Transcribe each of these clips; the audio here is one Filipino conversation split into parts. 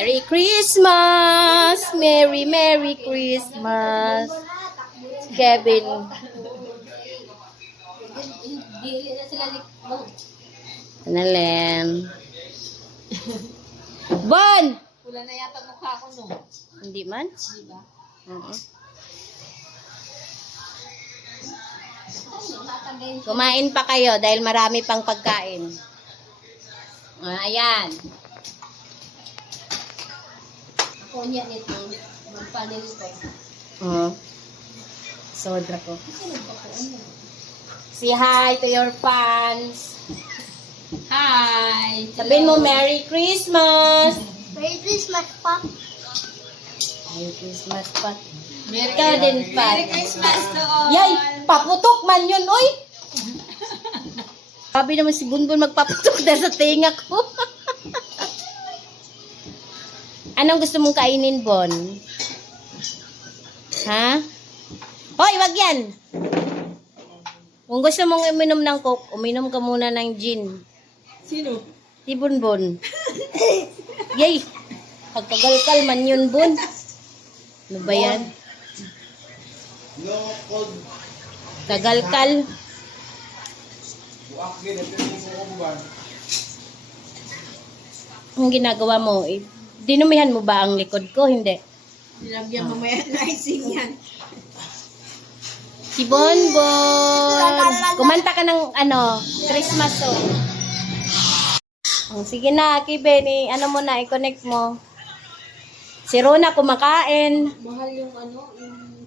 Merry Christmas! Merry, Merry Christmas! Kevin. Analem. Bon! Wala na yata mukha ko, no? Hindi man? Di ba? Oo. Kumain pa kayo dahil marami pang pagkain. Ayan. Ako niya nito. Magpanil ko. Sodra ko. Say hi to your fans. Hi! Sabihin mo Merry Christmas. Merry Christmas, Pop. Merry Christmas pa. Merry, Ka din pa. Merry Christmas to all! Yay! Paputok man yun, oy! Sabi naman si Bunbun magpaputok dahil sa tinga ko. Anong gusto mong kainin, Bon? Ha? Hoy, wag yan! Kung gusto mong uminom ng coke, uminom ka muna ng gin. Sino? Si Bunbun. Yay! Pagkagalkal man yun, Bun. Ano ba yan? Kagalkal. Ang ginagawa mo, dinumihan mo ba ang likod ko? Hindi. Nilagyan mo maya na icing yan. Si Bonbon. Kumanta ka ng Christmas song. Sige na, Kiben, ano mo na, i-connect mo. Si Rona kumakain. Mahal yung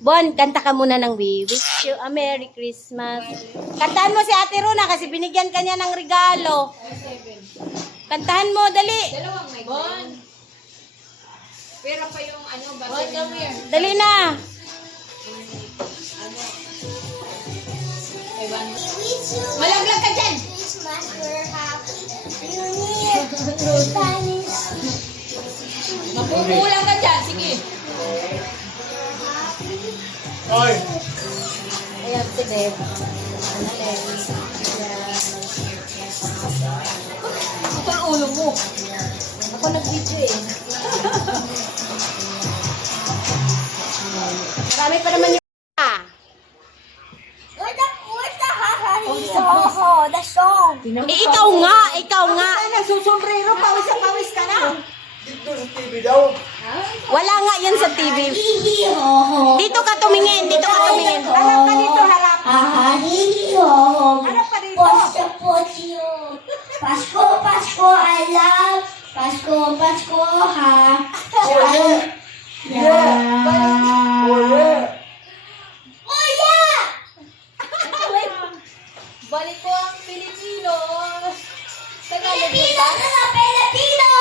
Bon, kanta ka muna ng We Wish You a Merry Christmas. Kantahan mo si Ate Rona kasi binigyan ka niya ng regalo. Kantahan mo, dali. Dalawang mic. Bon! Pero pa yung battery na. Dali na. Malaglag ka dyan! Christmas, we're happy. New Year, Spanish. Mapupulang ka dyan, sige. Oy! Ayan si Deb. Ito ang ulo mo. Ako nag-video eh. Marami pa naman yung Where's the ha-ha-hi-ho-ho, the song? ikaw nga, ikaw nga. Nagsusombrero, pawis na pawis ka na. Dito sa TV daw. Wala nga yun sa TV. Hi-hi-ho-ho. Dito ka tumingin, dito ka tumingin. Harap ka dito, harap. Ha-ha-hi-ho-ho. Harap ka dito. Posto po siyo. Pasko, Pasko, I love. Pasko, Pasko, ha. Oh, yeah! Balik ko ang Pilipino. Filipino to the Filipino!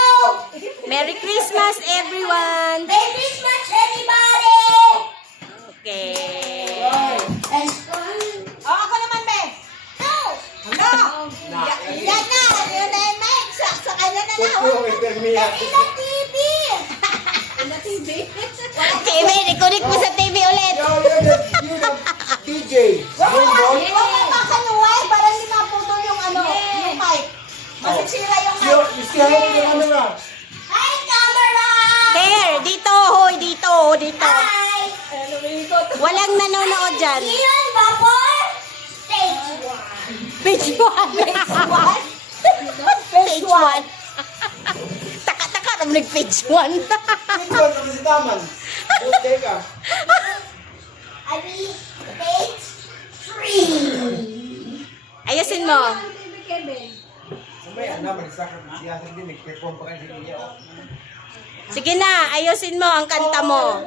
Merry Christmas, everyone. Merry Christmas, everybody! Okay. Let's go. Oh, ako naman, be. No! Ano? Yan na. Yun na yung mic. Sa kanya na Put lang. yung intermia. In the TV! Ano, TV? TV, i-connect mo sa TV ulit. Yung DJ. Bonbon. Huwag mo makaluway para hindi maputol yung yung mic. Masisira yung mic. Yung camera. Hi, camera! Here, dito, hoy, dito, dito. Hi! Ano, ikot. Walang nanonood dyan. Ilan ba po? Stage 1. Page 1. Page 1. Taka-taka naman nag-page 1. Dito sa kasitaman. Teka. I mean, stage 3. Ayusin mo. Mamaya naman, sakit siya din. Nag-perform pa kayo niya. Sige na, ayusin mo ang kanta mo.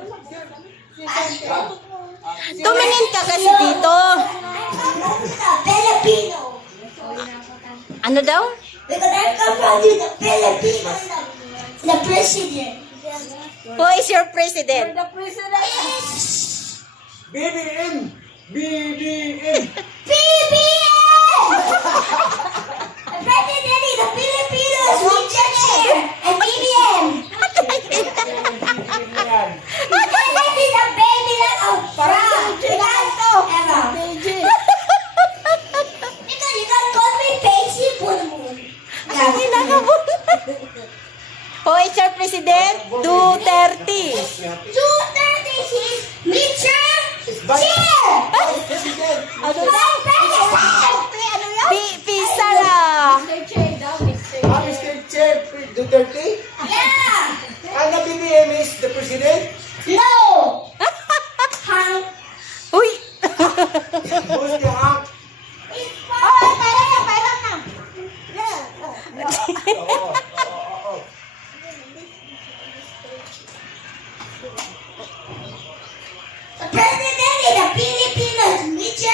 Tumingin ka kasi dito. Filipino. Ano daw? Because I come from the Philippines. The president. Who is your president? The president. BBM! BBM! PBS! The president is the Filipinos with the chair and BBM. Yan. This is a baby that of France. Ever. Because you can call me Paisy Pulmoon. Who is your president? President Duterte. 236 Mr. It's Vice Chair. President. Ano Vice yan? President. Ano yan? Pisala. Mr. Chair Duterte. Yeah. And the BBM is the President. No. Hank. Uy. Who's the hunk? It's Oh, pera na. Yeah. Oo. the president of the Philippines, Mr.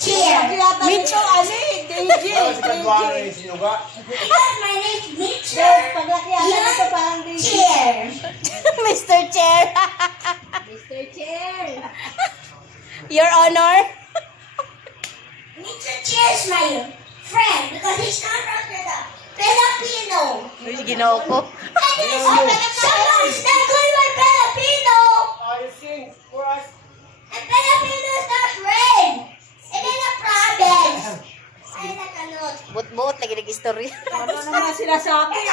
Chair. Kaya tayo ito, ano eh, DJ. Ano si Kadwano yung sinuga? Because my name is Mr. Paglaki ata ito parang DJ. Chair. Mr. Chair. Mr. Chair. Your Honor. Mr. Chair is my friend because he's not from the Filipino. Uy, ginoo ko. And he's someone's not good with Filipino. You sing for us. And Filipino is not red. It is a province. Ay, nakalot. Buot-buot lagi nag-istorya. Ano naman sila sa akin?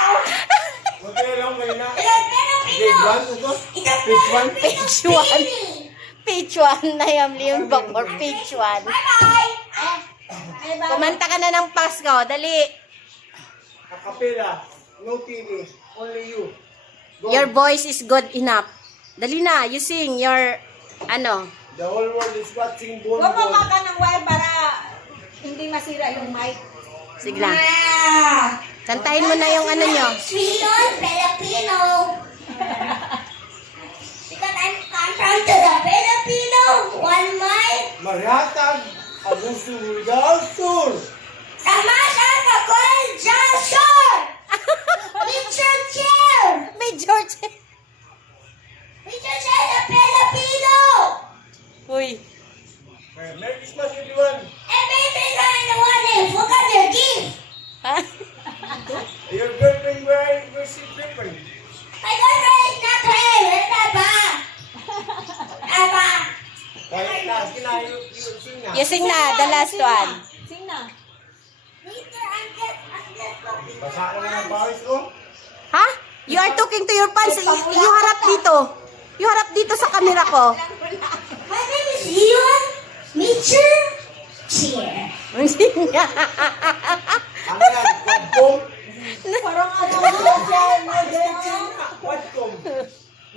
Okay lang kayo na. It's a Filipino. Grade 1 ito? It's a Page one? Filipino Page one. baby. Page 1 na yung Leon Bacor. Page 1. Bye-bye. Ay, ba? Kumanta ka na ng Pasko. Dali. Acapella. No TV. Only you. Go. Your voice is good enough. Dali na. You sing your, ano. The whole world is watching Bon Bumaba Bon. ka ng wire para hindi masira yung mic. Sige lang. Ah. Kantahin mo na yung ano nyo. Sweden, Filipino. Because I'm come from to the Filipino. 1 mile. Marihatag. Abuso Rizal Sur. Tamasa ka Coel Johnson. Mr. Chair. May George. Mr. Chair, the Filipino. Uy. Merry Christmas everyone. And maybe I the one who forgot their gift. Ha? Your girlfriend where's your girlfriend? My girlfriend is not here. Where's Aba? Aba. Kahit na, you sing na. You sing na. The last one. Sing na. Mr. Uncle. Basa ka na ng pawis ko. Ha? You are talking to your fans. You harap dito. You harap dito sa camera ko. My name is Leon. Mr. Chair. Sing nga. Ano yan? Wadkom? Parang ano nga. Wadkom.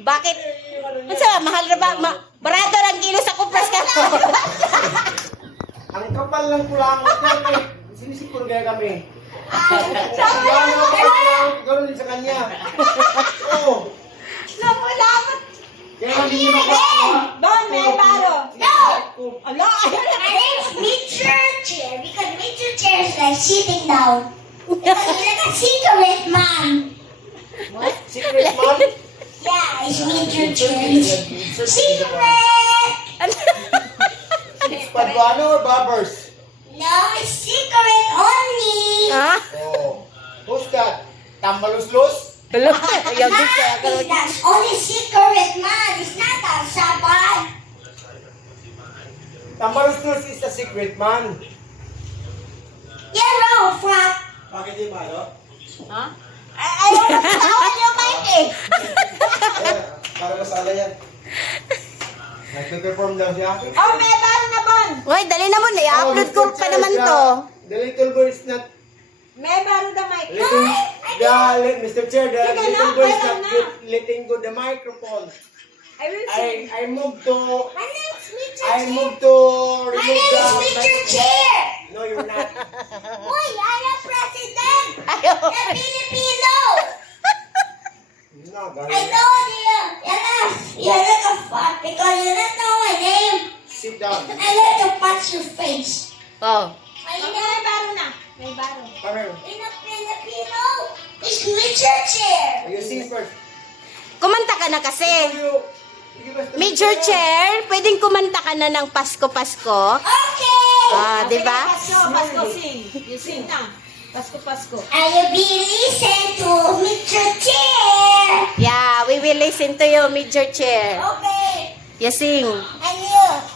Bakit? Ano sa mahal na ba? Barato lang kilo sa kupras ka. Ang kapal ng kulangot namin. Sinisipur kaya kami. Gano'n din sa kanya. Oo. Napulangot. Kaya hindi mo makakuha. Don, may baro. No. Ala, ayun na. My name is Mr. Chair because Mr. Chair is like sitting down. Because he's like a secret man. Secret man? Yeah, it's Mr. Chair. Secret! Paduano or Babbers? No, it's secret only. Ha? Oh. Who's that? Tambaluslos? Hello? Ayaw din siya. That's only secret man. It's not a sabat. Tambaluslos is a secret man. You're wrong, Frank. Bakit di ba, no? Ha? Ayaw na tawag yung mic eh. Para masala yan. Nagpe-perform lang siya. Oh, may baro na, Bon. Uy, dali naman. I-upload ko pa naman to. The little boy is not... May baro na mic. Mr. Chair, the Sige little na, boy is pwede not na. letting go the microphone. I will sing. I moved to... My name's Mr. I Chair. moved to My remove name is the Mr. microphone. Chair. No, you're not. Boy, I am president. Ayaw. The Filipino. No, I guys. told you. You're like a fuck because you don't know my name. Sit down. I like to punch your face. Oh. My Okay, may name baro na. May baro. Come here. in the Filipino is Mr. Chair. You sing first. Kumanta ka na kasi. You give us the Major Chair, pwedeng kumanta ka na ng Pasko-Pasko. Okay. Ah, di ba? Pasko, Pasko, sing. You sing na. Pasko, Pasko. I will be listen to Mr. Chair. Yeah, we will listen to you, Major Chair. Okay. You sing. And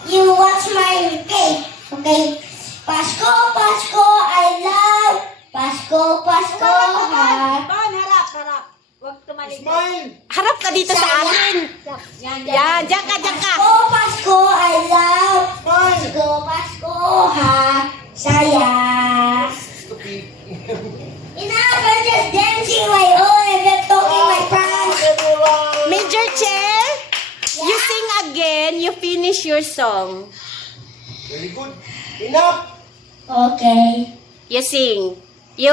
you watch my cake. Okay. Pasko, Pasko, I love. Pasko, Pasko, Bon, ha. Bon, harap, harap. Huwag tumalikod. Smile! Harap ka dito sa akin. Yan, Yan, diyan ka, diyan ka. Pasko, Pasko, I love. Smile! Pasko, Pasko, ha, saya. Stupid. Enough, I'm just dancing my own. I'm just talking my pants. Everyone! Major Chair, you sing again. You finish your song. Very good. Enough! Okay. You sing. You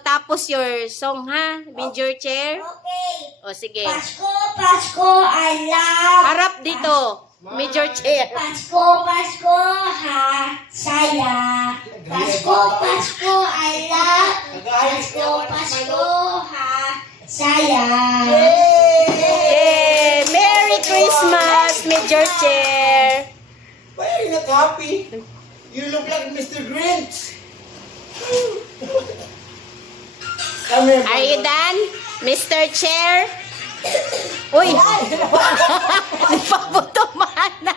tapos your song, ha? Major Chair. Okay. O, sige. Pasko, Pasko, I love. Harap dito. Major Chair. Pasko, Pasko, ha, saya. Pasko, Pasko, I love. Pasko, Pasko, ha, saya. Yay! Merry Christmas, Major Chair. Why are you not happy? You look like Mr. Grinch. Come here. Are you done, Mr. Chair? Uy! Nagpaputuman na.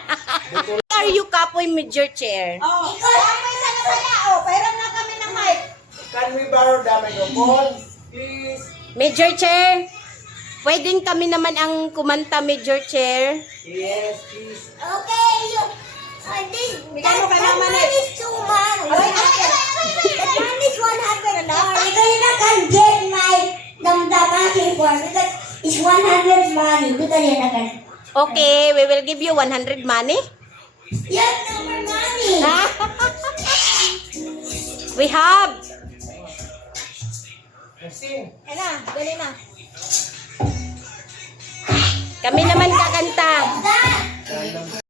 Are you kapoy, Major Chair? Oh, kami sa nasaya. Oh, pairam na kami ng mic. Can we borrow the microphone? Please. Major Chair, pwedeng kami naman ang kumanta, Major Chair. Yes, please. Okay, you. Bigyan mo ka naman That eh. is too much. Ay, That one is 100 because you can get my damdamin for because it's 100 money because you can. Okay, we will give you 100 money. Yes, no more money. We have. Sing. Ay na, dali na. Kami naman kakanta. That.